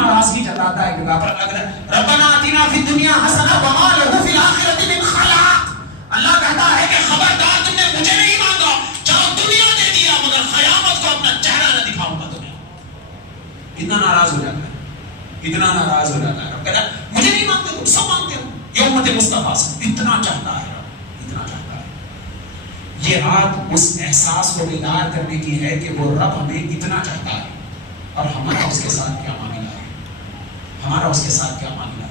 ناراضگی جتاتا ہے کہ ربنا آتنا فی الدنیا حسنہ وما لہ فی الآخرۃ من خلاق. اللہ کہتا ہے کہ خبردار تم نے مجھے نہیں مانگا، چلو دنیا دے دیا مگر قیامت کو اپنا چہرہ نہ دکھاؤں گا تمہیں. اتنا ناراض ہو جاتا ہے، اتنا ناراض ہو جاتا ہے. رب کہتا ہے مجھے نہیں مانگتے، تم سب مانگتے ہو. یہ امت مصطفیٰ سے اتنا چاہتا ہے، اتنا چاہتا ہے. یہ رات اس احساس کو بیدار کرنے کی ہے کہ وہ رب ہمیں اتنا چاہتا ہے اور ہمارا اس کے ساتھ کیا معاملہ ہے، ہمارا اس کے ساتھ کیا معاملہ ہے.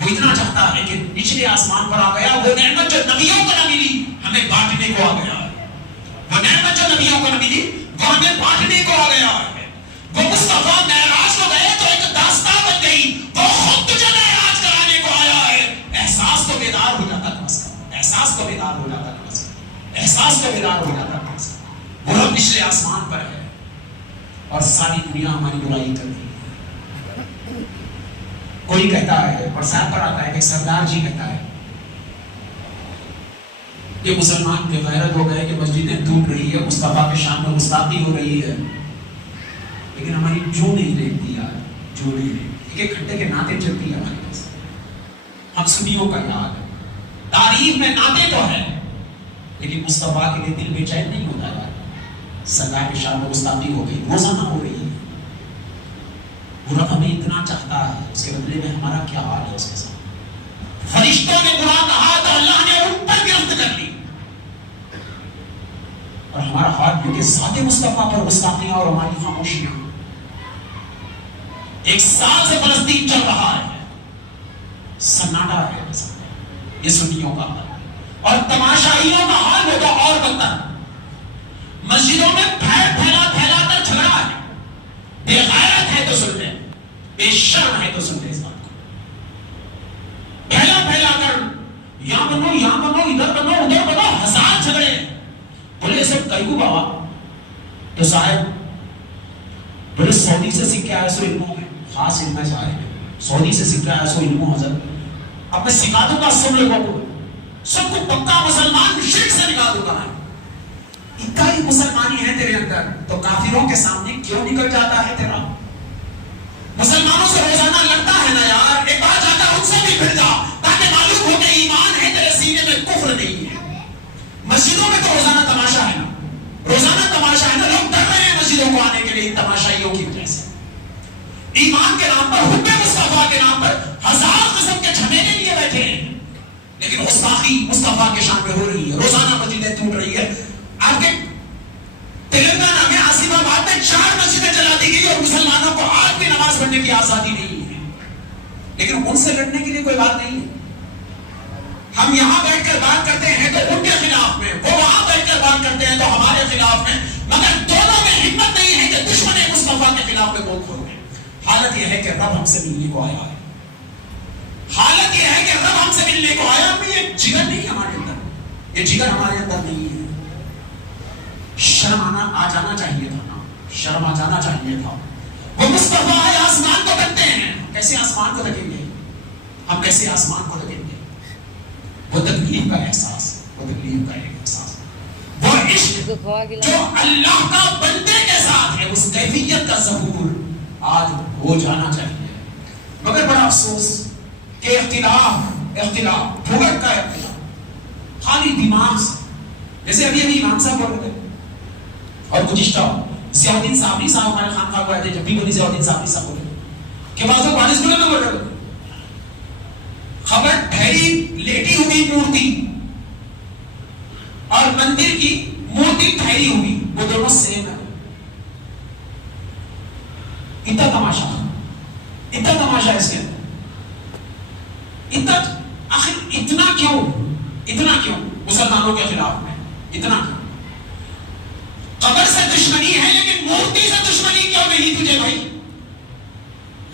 وہ اتنا چاہتا ہے کہ نچلے آسمان پر آ گیا، وہ نعمت جو نبیوں کو نہ ملی ہمیں بانٹنے کو آ گیا ہے. وہ نعمت جو نبیوں کو نہ ملی وہ ہمیں بانٹنے کو آ گیا ہے. وہ مصطفیٰ معراج کو گئے تو ایک داستان بن گئی، وہ خود تجھے معراج کرانے کو آیا ہے. احساس تو بیدار ہو جاتا کم از کم، احساس تو بیدار ہو جاتا کم از کم، احساس تو بیدار ہو جاتا کم از کم. وہ رب نچلے آسمان پر ہے اور ساری دنیا ہماری برائی کر رہی ہے. کوئی کہتا ہے WhatsApp پر آتا ہے کہ سردار جی کہتا ہے یہ مسلمان بے غیرت ہو گئے کہ مسجدیں ٹوٹ رہی ہے، مصطفیٰ کے شان میں گستاخی ہو رہی ہے، لیکن ہماری جو نہیں دیکھتی یار، جو نہیں دیکھتی. ایک گھنٹے کے نعتیں چلتی ہے ہمارے پاس، ہم سنیوں کا یاد ہے، تعریف میں نعتیں تو ہے لیکن مصطفیٰ کے لیے دل بے چین نہیں ہوتا یار. سردار کے شان میں گستاخی ہو گئی، روزانہ ہو رہی ہے. وہ رب ہمیں اتنا چاہتا ہے، اس کے بدلے میں ہمارا کیا حال ہے اس کے ساتھ. فرشتوں نے برا کہا تو اللہ نے ان پر گرفت کر لی، اور ہمارا حال یہ کہ ذات مصطفیٰ پر گستاخیاں اور ہماری خاموشیاں. 1 سال سے فلسطین چل رہا ہے، سناٹا ہے. یہ سنیوں کا حال اور تماشائیوں کا حال ہوگا اور بدتر. مسجدوں میں پھیلا کر جھگڑا ہے. بے غیرت ہے تو سن لیں، بے شرم ہے تو سن لیں. اس بات کو پھیلا کر یہاں بنو ادھر بنو ادھر بنو، 1000 جھگڑے. بولے سب کئیگو بابا تو صاحب بولے سعودی سے سیکھ کے آیا سو علموں میں خاص علم ہے صاحب، سعودی سے سیکھ کے آیا سو علموں حضرت. اب میں سکھا دوں گا سب لوگوں کو، سب کو پکا مسلمان شرک سے نکال دوں گا. اتنا ہی مسلمانی ہے تیرے اندر تو کافروں کے سامنے کیوں نکل جاتا ہے تیرا؟ مسلمانوں سے روزانہ لڑتا ہے نا یار، ایک بار جا کر ان سے بھی پھر جا تاکہ معلوم ہو کہ ایمان ہے تیرے سینے میں، کفر نہیں ہے. مسجدوں میں تو روزانہ تماشا ہے نا، روزانہ تماشا ہے نا. لوگ ڈر رہے ہیں مسجدوں کو آنے کے لیے ان تماشائیوں کی وجہ سے. ایمان کے نام پر، حب مصطفیٰ کے نام پر 1000 قسم کے جھمیلے لیے بیٹھے ہیں، لیکن گستاخی مصطفیٰ کے شان پہ ہو رہی ہے. روزانہ مسجدیں ٹوٹ رہی ہے. آپ کے تلنگانہ میں آصف آباد میں 4 مسجدیں جلا دی گئی اور مسلمانوں کو آج بھی نماز پڑھنے کی آزادی نہیں ہے، لیکن ان سے لڑنے کے لیے کوئی بات نہیں ہے. ہم یہاں بیٹھ کر بات کرتے ہیں تو ان کے خلاف میں، وہ وہاں بیٹھ کر بات کرتے ہیں تو ہمارے خلاف میں، مگر دونوں میں ہمت نہیں ہے کہ دشمن مصطفیٰ کے خلاف میں بول کھولیں. حالت یہ ہے کہ رب ہم سے ملنے کو آیا ہے، حالت یہ ہے کہ رب ہم سے ملنے کو آیا. یہ جگر نہیں ہمارے اندر، یہ جگر ہمارے اندر نہیں ہے. شرم آ جانا چاہیے تھا نا، شرم آ جانا چاہیے تھا. وہ مصطفیٰ آئے آسمان کو تکتے ہیں، کیسے آسمان کو تکیں گے ہم، کیسے آسمان کو تکیں گے؟ وہ تکلیف کا احساس، وہ تکلیف کا ایک احساس، وہ عشق جو اللہ کا بندے کے ساتھ ہے، اس کیفیت کا ظہور آج ہو جانا چاہیے. مگر بڑا افسوس کہ اختلاف بھگت کا اختلاف خالی دماغ سے. جیسے ابھی امام صاحب بول رہے تھے اور گزشتہ ضیاء الدین صابری صاحب ہمارے خانقاہ کو آئے تھے، جب بھی بولی ضیاء الدین صابری صاحب بولے کہ بعض لوگ وارث بولے تو بول رہے خبر ٹھہری لیٹی ہوئی مورتی اور مندر کی مورتی ٹھہری ہوئی، وہ دونوں سیم ہے. اتنا تماشا اس کے اندر. آخر اتنا کیوں مسلمانوں کے خلاف میں؟ اتنا کیوں؟ خبر سے دشمنی ہے لیکن مورتی سے دشمنی کیوں نہیں تجھے بھائی؟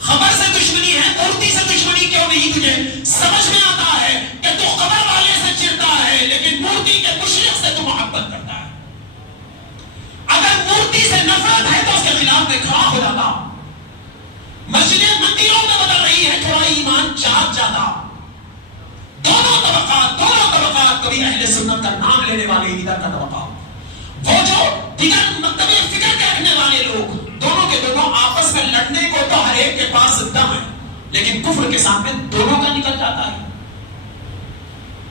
خبر سے دشمنی ہے، مورتی سے دشمنی کیوں نہیں تجھے؟ سمجھ میں آتا ہے کہ تو خبر والے سے چڑھتا ہے لیکن مورتی کے مشرک سے تو محبت کرتا ہے. اگر مورتی سے نفرت ہے تو اس کے خلاف میں کھڑا ہو جاتا. مسجدیں مندروں میں بدل رہی ہے، تھوڑا ایمان جاگ جاتا. دونوں طبقات، کبھی اہل سنت کا نام لینے والے ادھر کا طبقہ، وہ جو دیگر مکتبی فکر کے رکھنے والے لوگ، دونوں کے دونوں آپس میں لڑنے کو تو ہر ایک کے پاس دم ہے، لیکن کفر کے سامنے دونوں کا نکل جاتا ہے.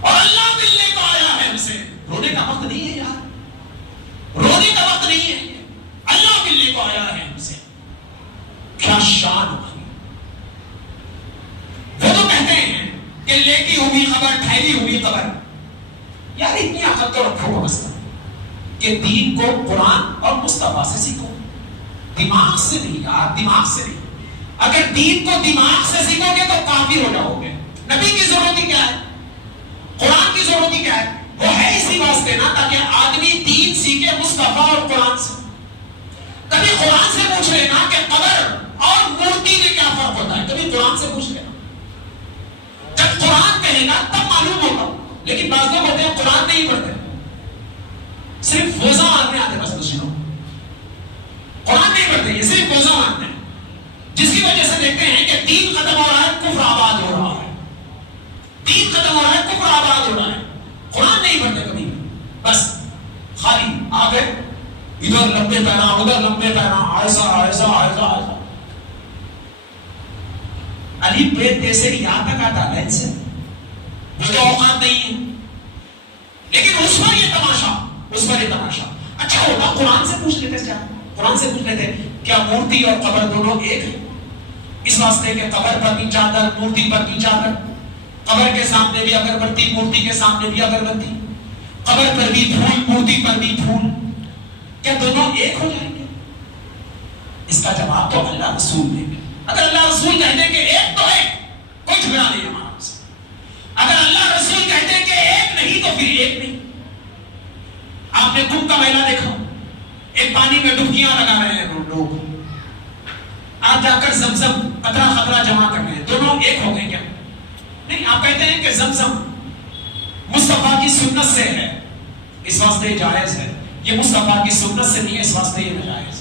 اور اللہ ملنے کو آیا ہے ہم سے. رونے کا وقت نہیں ہے یار، رونے کا وقت نہیں ہے. اللہ ملنے کو آیا ہے ہم سے. کیا شان ہوگی. وہ تو کہتے ہیں کہ لیٹی ہوئی خبر ٹھہری ہوئی خبر. یار اتنی عقل تو رکھو کم از کم کہ دین کو قرآن اور مصطفیٰ سے سیکھو، دماغ سے نہیں یار، دماغ سے نہیں. اگر دین کو دماغ سے سیکھو گے تو کافر ہو جاؤ گے. نبی کی ضرورت ہی کیا ہے، قرآن کی ضرورت ہی کیا ہے؟ وہ ہے اسی واسطے نا تاکہ آدمی دین سیکھے مصطفیٰ اور قرآن سے. کبھی قرآن سے پوچھ لینا کہ قبر اور مورتی میں کیا فرق ہوتا ہے، کبھی قرآن سے پوچھ لینا. جب قرآن کہے گا تب معلوم ہوگا. لیکن بعض لوگ ہوتے ہیں قرآن نہیں پڑھتے، صرف وضع ماننے آتے بس مسلموں. قرآن نہیں پڑھتے، یہ صرف وضع مانتے ہیں، جس کی وجہ سے دیکھتے ہیں کہ دین ختم ہو رہا ہے، کفر آباد ہو رہا ہے. دین ختم ہو رہا ہے، کفر آباد ہو رہا ہے. قرآن نہیں پڑھتے کبھی، بس خالی آ گئے ادھر لمبے پیرا ادھر لمبے پیرا، ایسا ایسا ایسا ایسا. علی پیٹ جیسے یہاں تک آتا ہے ان سے، وہ تو اوقات نہیں ہے. لیکن اس پر یہ تماشا، اس پر یہ تماشا. اچھا ہوتا قرآن سے پوچھ لیتے، کیا قرآن سے پوچھ لیتے کیا مورتی اور قبر دونوں ایک ہے؟ اس واسطے کہ قبر پر بھی چادر، مورتی پر بھی چادر. قبر کے سامنے بھی اگربتی، مورتی کے سامنے بھی اگربتی. قبر پر بھی پھول، مورتی پر بھی پھول. کیا دونوں ایک ہو جائیں گے؟ اس کا جواب تو اللہ رسول دیں گے. اگر اللہ رسول کہتے کہ ایک تو ایک، کوئی جھگڑا نہیں ہمارا سے. اگر اللہ رسول کہتے کہ ایک نہیں تو پھر ایک نہیں. آپ نے کمبھ کا میلہ دیکھا، ایک پانی میں ڈبکیاں لگا رہے ہیں لوگ، آپ جا کر زمزم قطرہ قطرہ جمع کر رہے ہیں. دونوں ایک ہو گئے کیا؟ نہیں. آپ کہتے ہیں کہ زمزم مصطفیٰ کی سنت سے ہے، اس واسطے جائز ہے. یہ مصطفیٰ کی سنت سے نہیں ہے، اس واسطے یہ ناجائز.